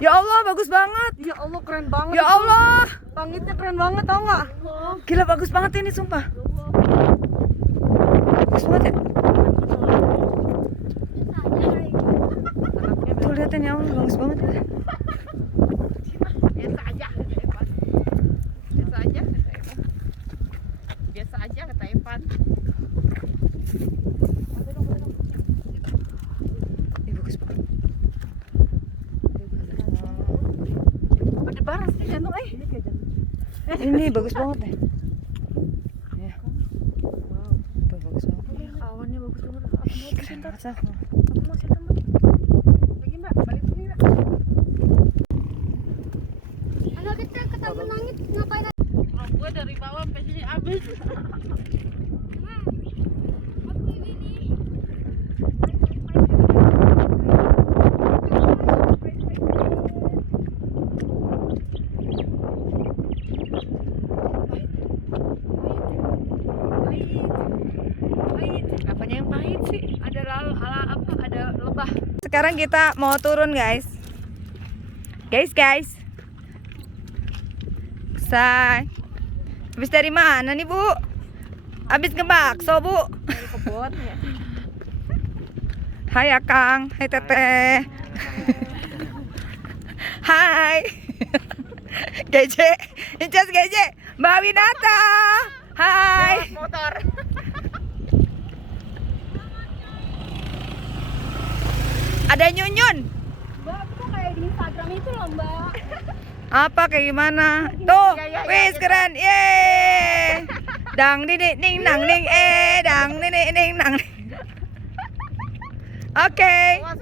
Ya Allah, bagus banget. Ya Allah, keren banget. Ya Allah. Langitnya keren banget, tau nggak? Gila, bagus banget ini sumpah. Bagus banget ya. Tuh liatin ya Allah, bagus banget ya. Biasa aja kata Evan. Biasa aja kata Evan. Biasa aja kata Evan. Ih, bagus banget. Ada baras nih jantung, Ini bagus banget deh. Ya. Tuh bagus banget. Awannya bagus banget. Ih, keren banget Sal. Aku mau siapa, Mbak? Lagi, Mbak, balik sini, Mbak. Anak kita ke taman langit ngapain aja? Oh, gue dari bawah sampai sini habis. Aku ini. Apanya yang pahit sih? Ada apa? Ada lebah. Sekarang kita mau turun guys. Guys. Say. Habis dari mana nih Bu? Habis ngebakso Bu. Kebun ya. Hai Akang, hai Teteh. Hai. Gece, Incas Gece, Mbak Winata. Hai. Motor. Ada Nyunyun. Mbak, aku tuh kayak di Instagram itu loh, Mbak. Apa kayak gimana? Tuh, Ya, wis gitu. keren. Yeay. Dang ding ning nang ning dang ding nang. Oke. Awas,